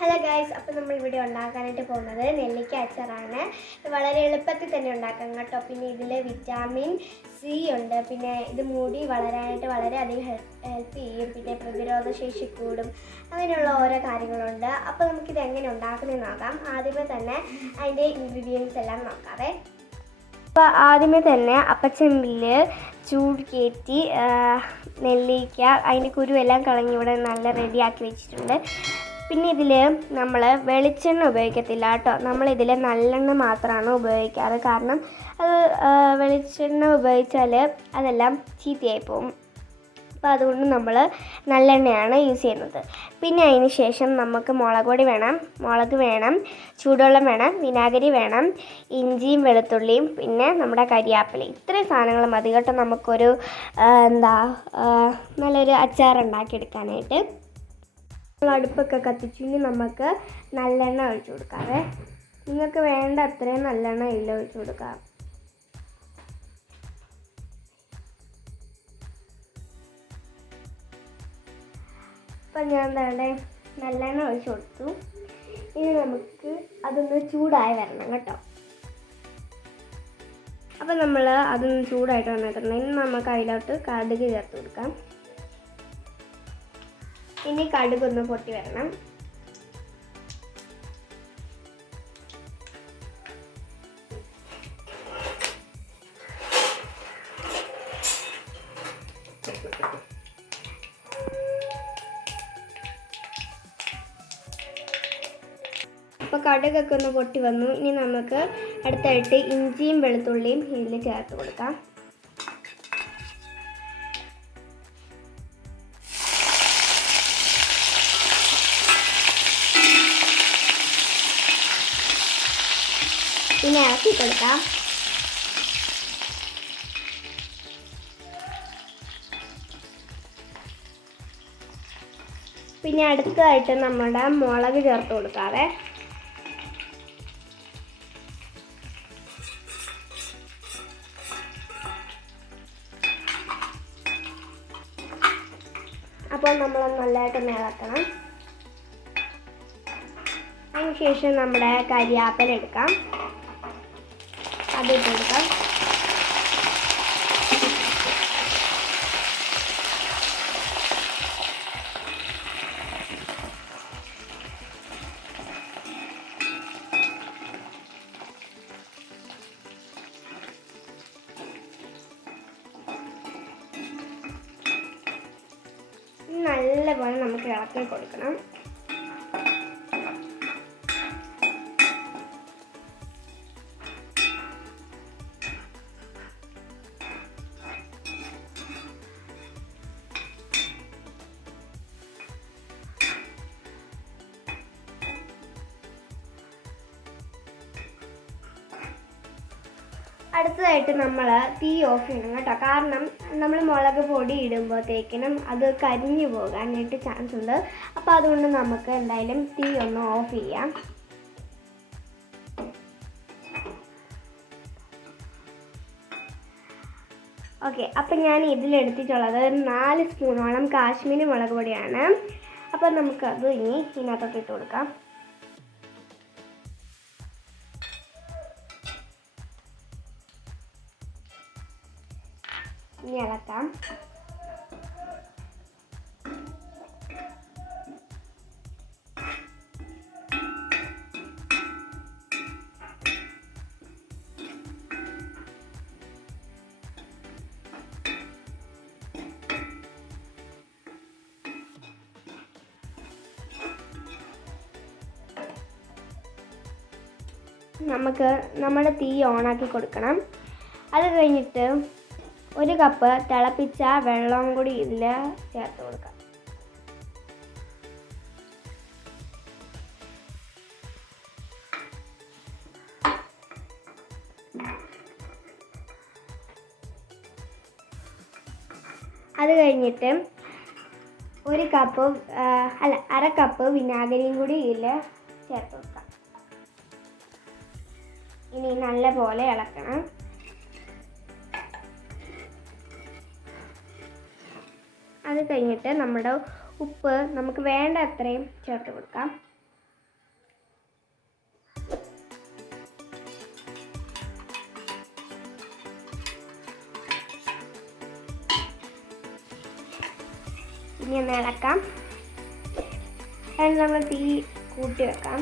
Hello guys, അപ്പോൾ നമ്മൾ ഇവിടെ ഉണ്ടാക്കാനായിട്ട് പോകുന്നത് നെല്ലിക്ക അച്ചാറാണ്. വളരെ എളുപ്പത്തിൽ തന്നെ ഉണ്ടാക്കാം കേട്ടോ. പിന്നെ ഇതിൽ വിറ്റാമിൻ സി ഉണ്ട്. പിന്നെ ഇത് മുടി വളരാനായിട്ട് വളരെയധികം ഹെൽപ്പ് ചെയ്യും. പിന്നെ പ്രതിരോധ ശേഷി കൂടും. അങ്ങനെയുള്ള ഓരോ കാര്യങ്ങളുണ്ട്. അപ്പോൾ നമുക്കിത് എങ്ങനെ ഉണ്ടാക്കുന്നതെന്ന് നോക്കാം. ആദ്യമേ തന്നെ അതിൻ്റെ ഇൻഗ്രീഡിയൻസ് എല്ലാം നോക്കാവേ. അപ്പോൾ ആദ്യമേ തന്നെ അപ്പച്ചെമ്പിൽ ചൂട് കയറ്റി നെല്ലിക്ക അതിൻ്റെ കുരുവെല്ലാം കളഞ്ഞ് ഇവിടെ നല്ല റെഡിയാക്കി വെച്ചിട്ടുണ്ട്. പിന്നെ ഇതിൽ നമ്മൾ വെളിച്ചെണ്ണ ഉപയോഗിക്കത്തില്ല കേട്ടോ. നമ്മളിതിൽ നല്ലെണ്ണ മാത്രമാണ് ഉപയോഗിക്കാറ്. കാരണം അത് വെളിച്ചെണ്ണ ഉപയോഗിച്ചാൽ അതെല്ലാം ചീത്തയായി പോകും. അപ്പോൾ അതുകൊണ്ട് നമ്മൾ നല്ലെണ്ണയാണ് യൂസ് ചെയ്യുന്നത്. പിന്നെ അതിന് ശേഷം നമുക്ക് മുളക് വേണം, ചൂടുവെള്ളം വേണം, വിനാഗിരി വേണം, ഇഞ്ചിയും വെളുത്തുള്ളിയും, പിന്നെ നമ്മുടെ കരിയാപ്പില. ഇത്രയും സാധനങ്ങൾ മതി കേട്ടോ നമുക്കൊരു നല്ലൊരു അച്ചാർ ഉണ്ടാക്കിയെടുക്കാനായിട്ട്. അടുപ്പൊക്കെ കത്തിച്ചു. ഇനി നമുക്ക് നല്ലെണ്ണ ഒഴിച്ചു കൊടുക്കാവേ. നിങ്ങൾക്ക് വേണ്ട അത്രയും നല്ലെണ്ണ ഒഴിച്ചു കൊടുക്കാം. അപ്പം ഞാൻ നല്ലെണ്ണ ഒഴിച്ചു കൊടുത്തു. ഇനി നമുക്ക് അതൊന്ന് ചൂടായി വരണം കേട്ടോ. അപ്പം നമ്മൾ അതൊന്ന് ചൂടായിട്ട് വന്നിട്ടുണ്ടെങ്കിൽ നമുക്ക് അതിലോട്ട് കടുക് ചേർത്ത് കൊടുക്കാം. ഇനി കടുകൊന്ന് പൊട്ടി വരണം. അപ്പോൾ കടുകൊക്കെ ഒന്ന് പൊട്ടി വന്നു. ഇനി നമുക്ക് അടുത്തായിട്ട് ഇഞ്ചിയും വെളുത്തുള്ളിയും ഇതിൽ ചേർത്ത് കൊടുക്കാം. പിന്നെ ഇറക്കി കൊടുക്കാം. പിന്നെ അടുത്തതായിട്ട് നമ്മുടെ മുളക് ചേർത്ത് കൊടുക്കാവേ. അപ്പോൾ നമ്മൾ നല്ലതായിട്ട് ഇളക്കണം. അതിനുശേഷം നമ്മുടെ കരിയാപ്പില എടുക്കാം, അതിട്ട് കൊടുക്കാം. നല്ലപോലെ നമുക്ക് ഇളക്കി കൊടുക്കണം. അടുത്തതായിട്ട് നമ്മൾ തീ ഓഫ് ചെയ്യണം കേട്ടോ. കാരണം നമ്മൾ മുളക് പൊടി ഇടുമ്പോഴത്തേക്കിനും അത് കരിഞ്ഞു പോകാനായിട്ട് ചാൻസ് ഉണ്ട്. അപ്പോൾ അതുകൊണ്ട് നമുക്ക് എന്തായാലും തീ ഒന്ന് ഓഫ് ചെയ്യാം. ഓക്കെ, അപ്പം ഞാൻ ഇതിലെടുത്തിട്ടുള്ളത് 4 സ്പൂണോളം കാശ്മീരി മുളക് പൊടിയാണ്. അപ്പം നമുക്കത് ഇനി ഇതിനകത്തോട്ട് ഇട്ട് കൊടുക്കാം. ഇനി ഇളക്കാം. നമുക്ക് നമ്മുടെ തീ ഓണാക്കി കൊടുക്കണം. അത് കഴിഞ്ഞിട്ട് 1 കപ്പ് തിളപ്പിച്ച വെള്ളം കൂടി ഇതിൽ ചേർത്ത് കൊടുക്കാം. അത് കഴിഞ്ഞിട്ട് 1 കപ്പ് വിനാഗിരിയും കൂടി ഇതിൽ ചേർത്ത് കൊടുക്കാം. ഇനി നല്ലപോലെ ഇളക്കണം. അത് കഴിഞ്ഞിട്ട് നമ്മുടെ ഉപ്പ് നമുക്ക് വേണ്ട അത്രയും ചേർത്ത് കൊടുക്കാം. ഇനി ഒന്ന് ഇളക്കാം. അതിന് നമ്മൾ തീ കൂട്ടി വെക്കാം.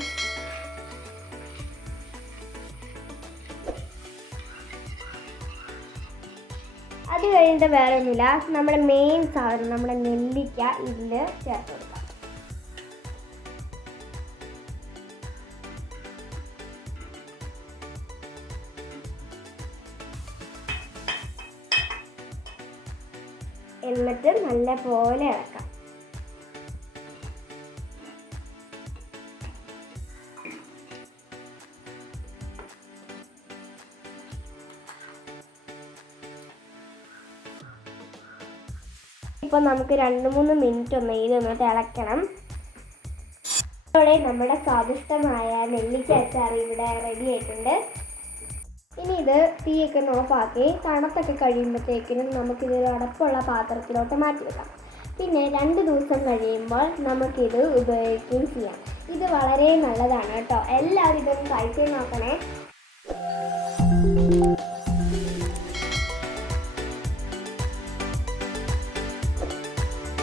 അത് കഴിഞ്ഞിട്ട് വേറെ ഒന്നുമില്ല, നമ്മുടെ മെയിൻ സാധനം നമ്മുടെ നെല്ലിക്ക ഇതിൽ ചേർത്ത് കൊടുക്കാം. എന്നിട്ട് നല്ല പോലെ ഇളക്കാം. ഇപ്പോൾ നമുക്ക് 2-3 മിനിറ്റ് ഒന്ന് ഇതൊന്ന് തിളക്കണം. അതോടെ നമ്മുടെ സ്വാദിഷ്ടമായ നെല്ലിക്ക അച്ചാർ ഇവിടെ റെഡി ആയിട്ടുണ്ട്. ഇനി ഇത് തീയൊക്കെ ഒന്ന് ഓഫാക്കി തണുത്തൊക്കെ കഴിയുമ്പോഴത്തേക്കിനും നമുക്കിതൊരു അടപ്പുള്ള പാത്രത്തിലോട്ട് മാറ്റി വെക്കാം. പിന്നെ 2 ദിവസം കഴിയുമ്പോൾ നമുക്കിത് ഉപയോഗിക്കുകയും ചെയ്യാം. ഇത് വളരെ നല്ലതാണ് കേട്ടോ. എല്ലാവരും ഇതൊന്ന് ട്രൈ ചെയ്ത് നോക്കണേ.